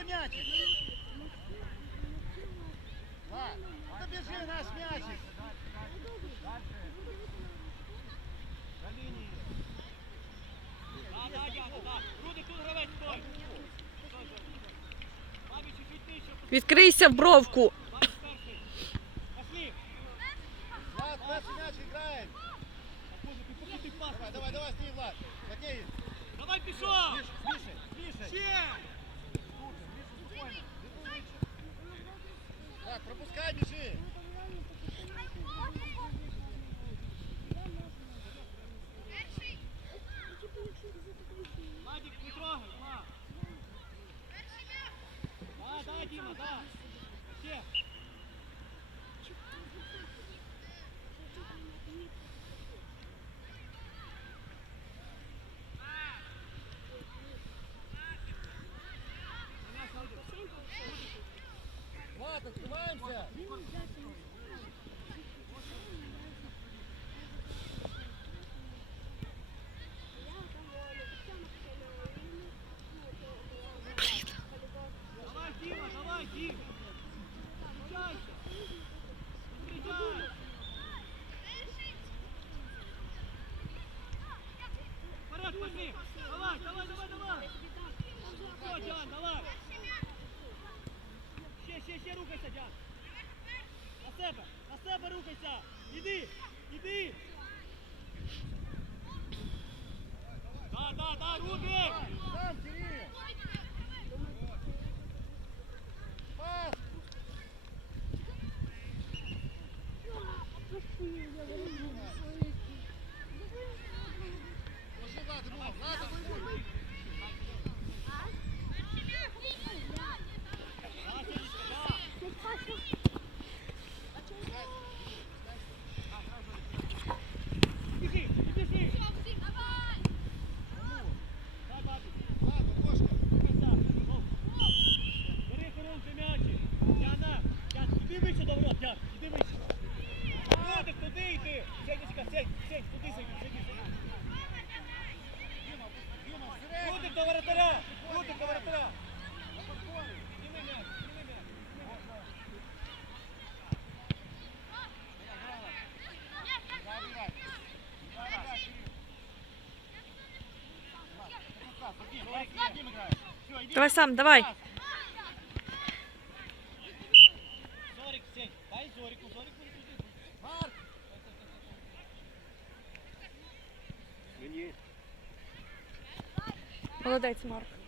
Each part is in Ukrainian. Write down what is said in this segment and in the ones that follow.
до м'ячик. Ну Побіжи, наш м'ячик. За лінії. Руди тут гравець стой. Відкрийся в бровку. Давай, давай, давай, Влад. Давай, пішов! Ще! Так, пропускай, біжи. Владик, не трогай, Влад. Да, да, Дима, да. ребята, снимаемся! Давай сам, давай. Зорик, Сень, дай Зорику, Зорику. Марк! Молодець, Марк.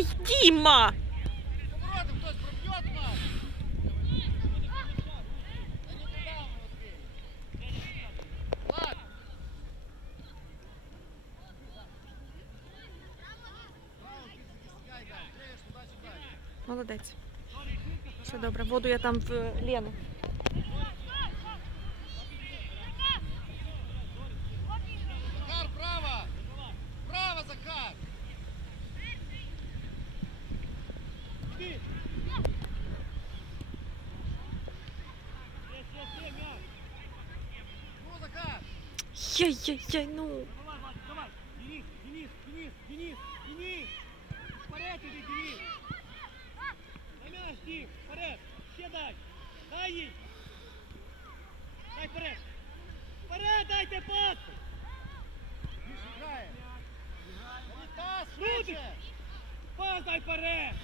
Ай, Діма! Молодець. Все добре, воду я там в Лену. Пас дай паре!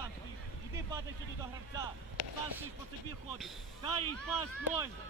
сам стоїш. Іди падай сюди до гравця. Сам стоїш по собі ходиш. Дай їй пас можна.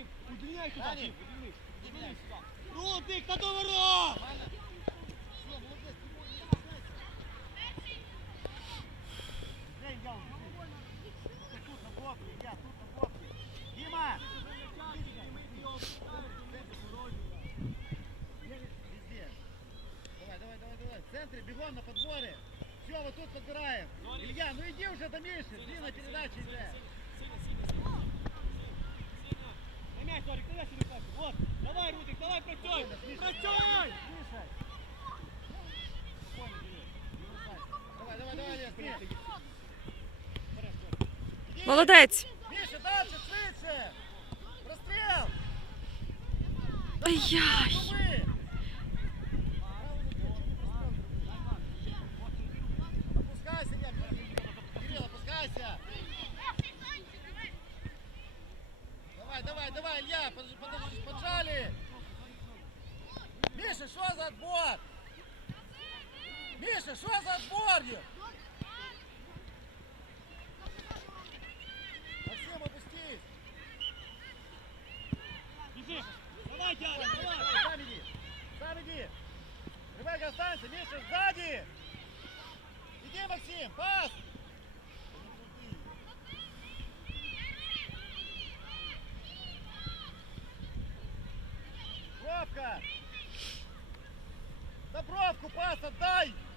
Дим, удлиняй сюда, Дим, удлини. Ты, кто до ворот! Дима! Давай, давай, давай, давай. В центре, бегом на подборе. Все, вот тут подбираем. Илья, ну иди уже до Миши. Длинная передача, Илья. Давай, давай сюди пасу. Вот. Давай, Рудик, давай працюй. Працюй! Давай, давай, давай, Олег, привет. Молодець. Міша, далі, швидше. Розстріл. Ай-яй. Опускайся, Ігор. Кирилл, опускайся. Давай, давай, давай, Илья, подожди, поджали. Миша, что за отбор? Миша, что за отбор? Максим, опустись. Иди. Давай, Дядя, давай. Сам иди. Сам иди. Рыбак останься, Миша, сзади. Иди, Максим, пас. Passa, dai!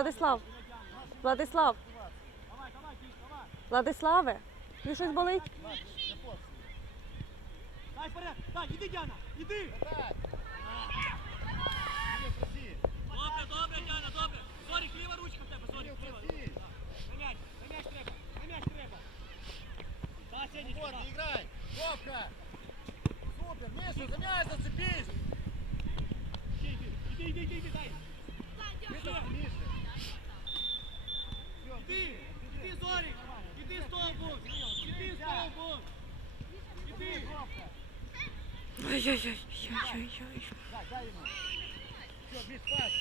Владислав. Владислав. Владиславе. Тобі щось болить? Дай вперед. Дай, іди, Діана, іди. Так. Добре, добре, Діана, добре. Зорік, ліва ручка в тебе, Кирил, ліва. На м'яч, на м'яч треба, на м'яч треба. Да, Вот, да. не играй. Вовка. Супер, Миша, за мяч зацепись. Іди, іди, іди, іди, іди, дай. Миша, Миша. Іди, іди, Зорік, іди з іди тобою. Іди. Вовка. Ой-ой-ой. Так, дай ему. Все, Миш, пас.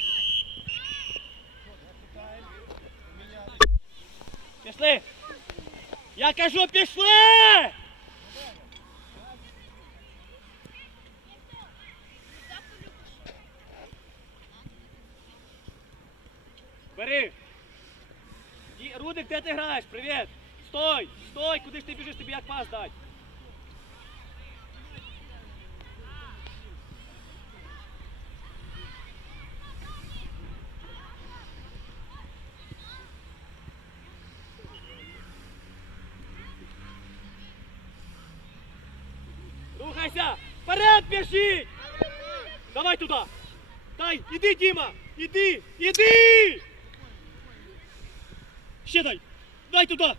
Всё, отпускаем. Поменяли. Пішли. Я кажу, пішли! Бери. Рудик, де ти граєш? Привіт. Стой, стой, куди ж ти біжиш, тобі як пас дать? Рухайся! Вперед біжи! Давай туди! Дай! Іди, Діма! Іди! Іди! Ще дай! Дай туди!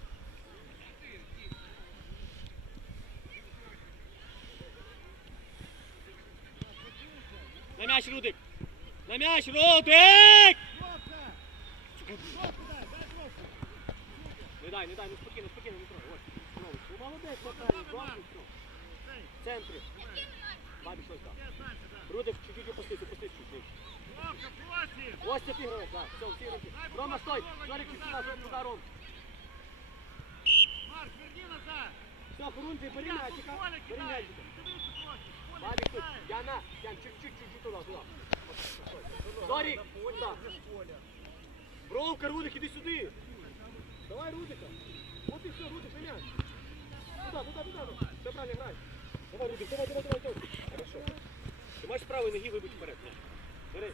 На м'яч, Рудик! На м'яч, Рудик! Не дай, не дай, ну спокійно, спокійно, не трогай. Ось. Ну молодець, Макарій, бачиш, що? В центрі. Бабі щось там. Рудик, чуть-чуть опустись, опустись чуть-чуть. Вовка, просим. Ось це піграє, так, все, всі руки. Рома, стой! Жарик, чуть сюди, Ром, туди, Ром. Марк, верни назад. Все, Хорунжий, бери м'ячика, Поле бери кидай. м'ячика. Ты выше просишь. Поле Бабик тут, кидай. Яна, Ян, чуть-чуть, чуть-чуть туда, туда. Зорик, сюда. Бровка, Рудик, иди сюда. Давай, Рудика. Вот и все, Рудик, на мяч. Туда, туда, туда. ну. Все правильно играй. Давай, Рудик, давай, давай, давай, давай. Хорошо. Ты можешь с правой ноги выбить вперед. мяч. Бери.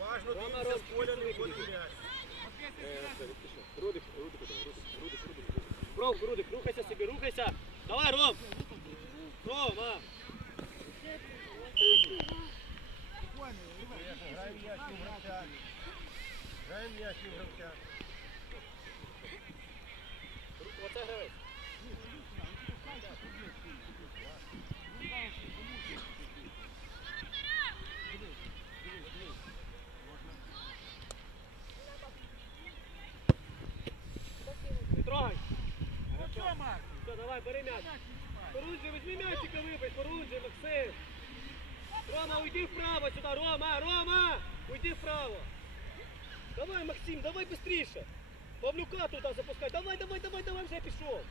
Важно Ром, с поля, не. Е, відпиши. Рудик, Рудик, Рудик, Рудик, Рудик, Рудик. Рухайся собі, рухайся. Давай, Ром. Рома. Граем мяч, не гравця. Граем мяч, гравця. давай, бери м'яч. Порунжий, візьми м'ячика вибий, Порунжий, Максим. Рома, уйди вправо сюди, Рома, Рома! Уйди вправо. Давай, Максим, давай быстріше. Павлюка туди запускай. Давай, давай, давай, давай, вже пішов.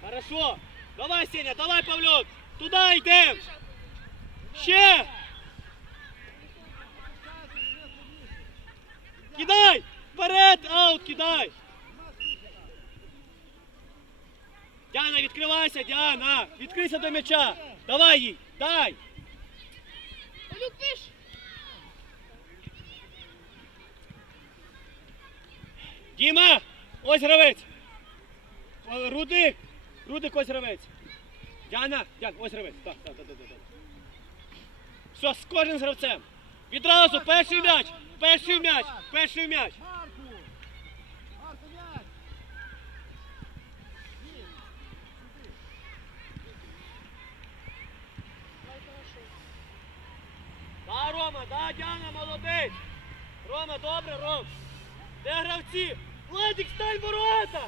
Хорошо. Давай, Сеня, давай, Павлюк. Туди йдем. Ще. Кидай. Вперед, аут, кидай. Діана, відкривайся, Діана. Відкрийся до м'яча. Давай їй, дай. Олюк, пиш! Діма, ось гравець. Рудик, Рудик, ось гравець. Діана, Діана, ось гравець. Так, так, так, так, так. Все, з кожним з гравцем. Відразу, перший м'яч, перший м'яч, перший м'яч. Да, Рома, да, Діана, молодець. Рома, добре, Ром. Де гравці? Владик, стань ворота!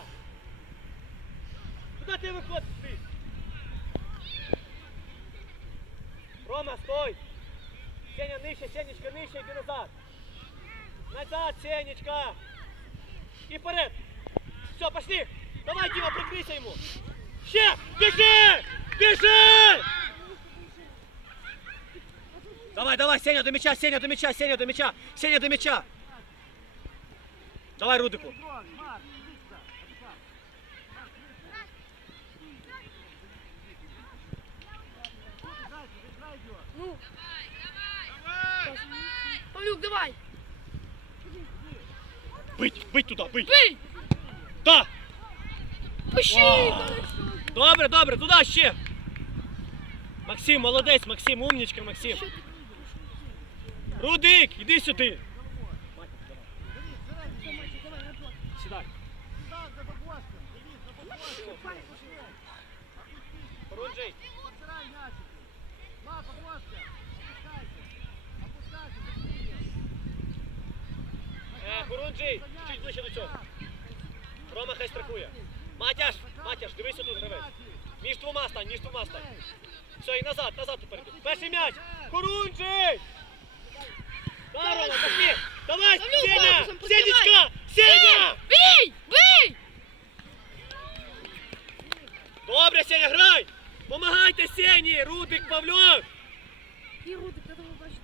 Куди ти виходиш? ти? Рома, стой! Сеня, нижче, Сенечка, нижче, йди назад. Назад, Сенечка. І вперед. Все, пошли. Давай, Дима, прикрийся йому. Ще, біжи! Біжи! Давай, давай, Сеня до мяча, Сеня до мяча, Сеня до мяча, Сеня до мяча. Давай, Рудику. Ну. Павлюк, давай. Бить, бить туди, бить. Бий! Да. Пиши! Вау. Добре, добре, туди ще. Максим, молодець, Максим, умнічка, Максим. Рудик, іди сюди. Сідай. Забери ее. Е, Хорунжий, чуть ближче до. Рома хай страхує. Матяш, Матяш, дивись тут, гравець. Між двома стань, між двома стань. Все, і назад, назад тепер. Перший м'яч. Хорунжий! Да, Рома, пошли. Давай, Сеня! Сенечка! Сеня! Бий! Бий! Добре, Сеня, грай! Помагайте Сені, Рудик, Павлюк! І Рудик, я тебе бачу.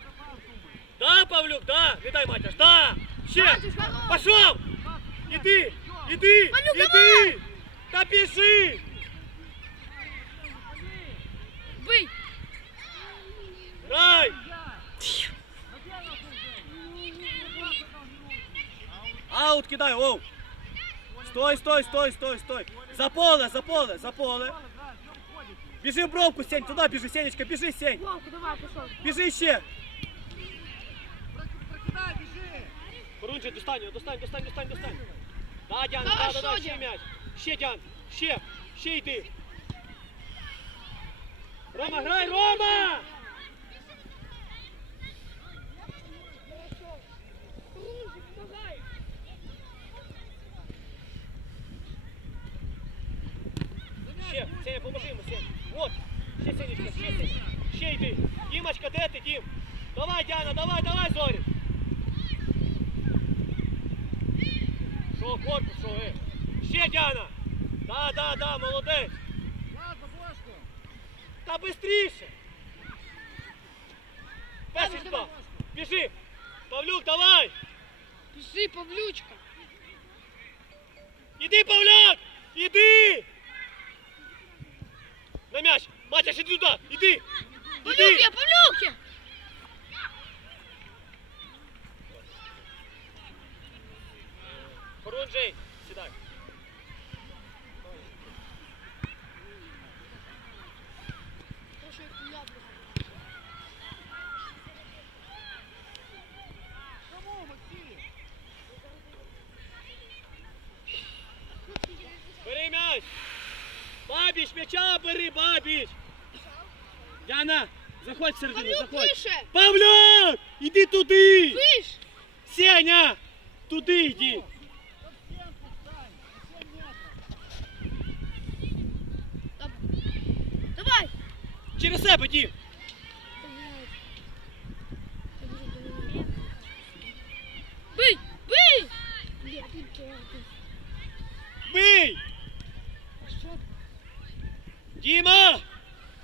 Да, Павлюк, да! Не дай Матяш, да! Ще! Матюш, хорош! Пошов! Іди! Іди! Павлюк, Іди! Та біжи! Бий! Грай! Аут кидай, оу! Стой, стой, стой, стой, стой! За поле, за поле, за поле! Біжи в бровку, Сень, туди біжи, Сенечка, біжи, Сень! Вовку, давай, пішов. Біжи ще! Прокидай, бежи. Достань, його, достань, достань, достань, достань! Да, Дян, да, Хорошо, да, да, ще Дян. м'яч! Ще, Дян, ще, ще йди! Рома, грай, Рома! Ще, Сеня, поможи йому, Сеня. Вот, ще Сенечка, ще Сеня. Ще йди. Дімочка, де ти, Дім? Давай, Діана, давай, давай, Зорі. Що, корпус, що, е? Ще, Діана. Да, да, да, молодець. На, бабошку. Та бистріше. Песечка, біжи. Павлюк, давай. Пішли, Павлючка! Іди, Павляк! Іди! На м'яч! Матя, іди туди! Іди! Іди! є, Павлюк є! Хорунжий, сідай. м'яча бери, бабіч! Яна, заходь всередину, Павлюк, заходь! вище! Павляк! Іди туди! Виш! Сеня! Туди йди! Под стенку встань. На 7 метров. Давай! Через себе, Дім! Бий! Бий! Бий! Діма!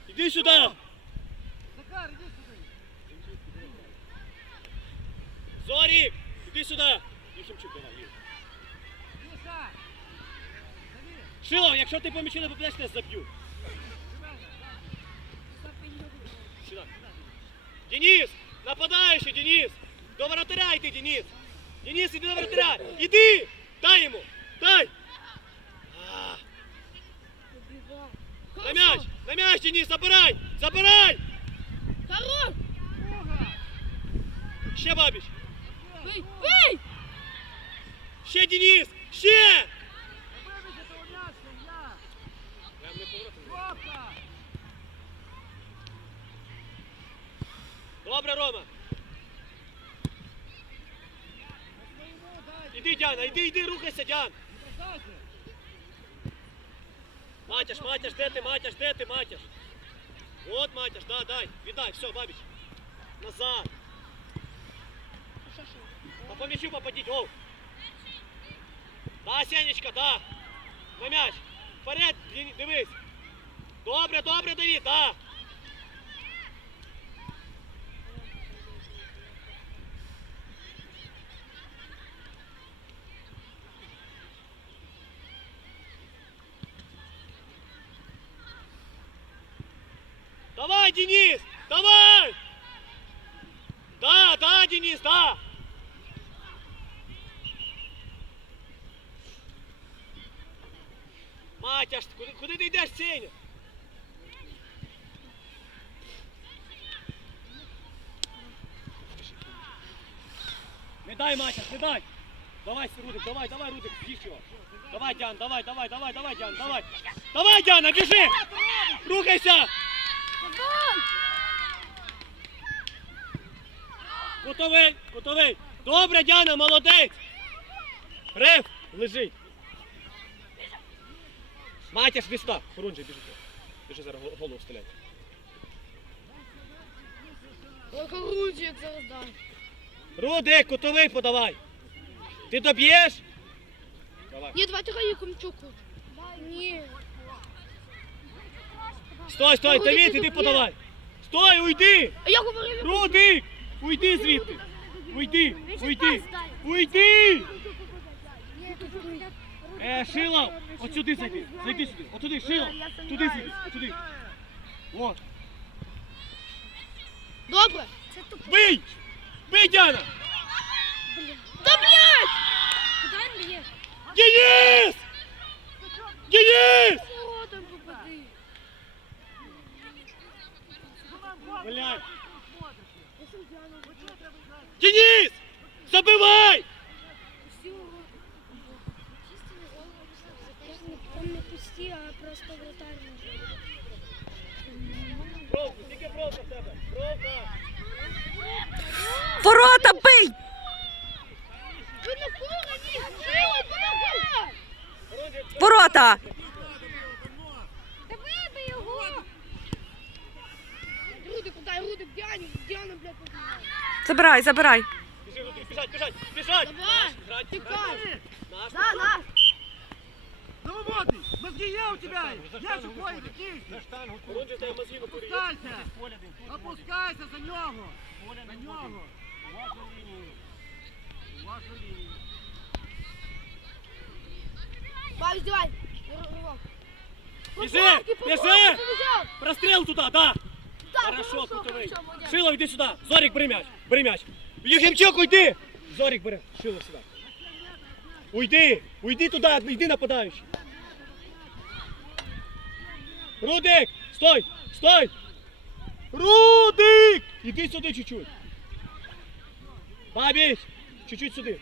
Іди сюди! Захар, иди сюда. Давай, їдь. Миша. Зови. Шилов, якщо ти по м'ячу не попадеш, я заб'ю. Сюда. Денис! Нападаючий, Денис! До воротаря йди, Денис! Денис, іди до воротаря! Іди! Дай йому! Дай! А, На м'яч! На м'яч, Денис, забирай! Забирай! Хорош! Ще бабіч! Бий! Бий! Ще Денис! Ще! Не. Добре, Рома! Іди, Дяна, іди, іди, рухайся, Дян! Не бросайте. Матяш, Матяш, де ти, Матяш, де ти, Матяш? От, Матяш, да, дай, віддай, все, бабіч. Назад. А по м'ячу попадіть, оу. Да, Сенечка, да. На м'яч. Вперед, дивись. Добре, добре, Давід, да. Давай, Денис! Давай! Да, да, Денис, да! Матя, ж, куди, ти йдеш, Сеня? Не дай, Матя, не дай! Давай, Рудик, давай, давай, Рудик, б'їж його. Давай, Дян, давай, давай, давай, давай, Дян, давай. Давай, Дяна, біжи! Рухайся! Готовий, готовий. Добре, Дяна, молодець. Реф, лежить. Матяш, не став. Хорунжий, біжи. Біжи зараз голову стріляти. Орудие як зараз дай. Рудик, кутовий подавай. Ти доб'єш? Давай. Ні, давайте Раїкомчуку. Ні. Стой, стой, Давід, іди подавай. Стой, уйди! А я говорив, Рудик! Уйди звідти! Уйди! Уйди! Уйди! Е, Шила! От сюди зайди! Зайди сюди! От туди, Шила! Туди зайди! Туди! От! Добре. Бий! Бий, Дяна! Да блядь! Куди він б'є? Денис! Денис! Блядь! Денис! Забивай! Там не пусті, а просто вратарь Бровку, тільки бровка в тебе! Бровка! Ворота бий! Ворота! Та вибий його! Блядь, побігай. Забирай, забирай. Біжи, Рудик, біжать, біжать, біжать! Давай! Грать, Тікай! Наш, Да, да! Новомодный, мозги я у тебя! Я сухой, тебе поріє. Опускайся! Опускайся за нього! За нього! Вашу лінію. Здівай! Ривок. Біжи, Попадки, біжи! попадки, побіжав! Да! Хорошо, кутовий. Шило, йди сюди. Зорік, бери м'яч. Бери м'яч. Єхимчук, уйди. Зорік, бери. Шило сюди. Уйди. Уйди туди, йди нападаючий. Рудик, стой, стой. Рудик! Іди сюди чуть-чуть. Бабіч, чуть-чуть сюди.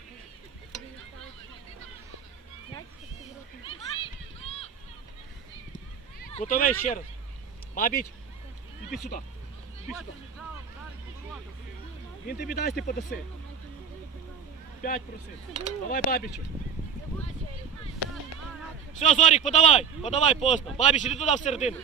Готовий ще раз. Бабіч, іди сюди. Іди сюди. Він тобі дасть, ти подаси. П'ять проси. Давай бабічу. Все, Зорік, подавай. Подавай поздно. Бабіч, іди туди всередину.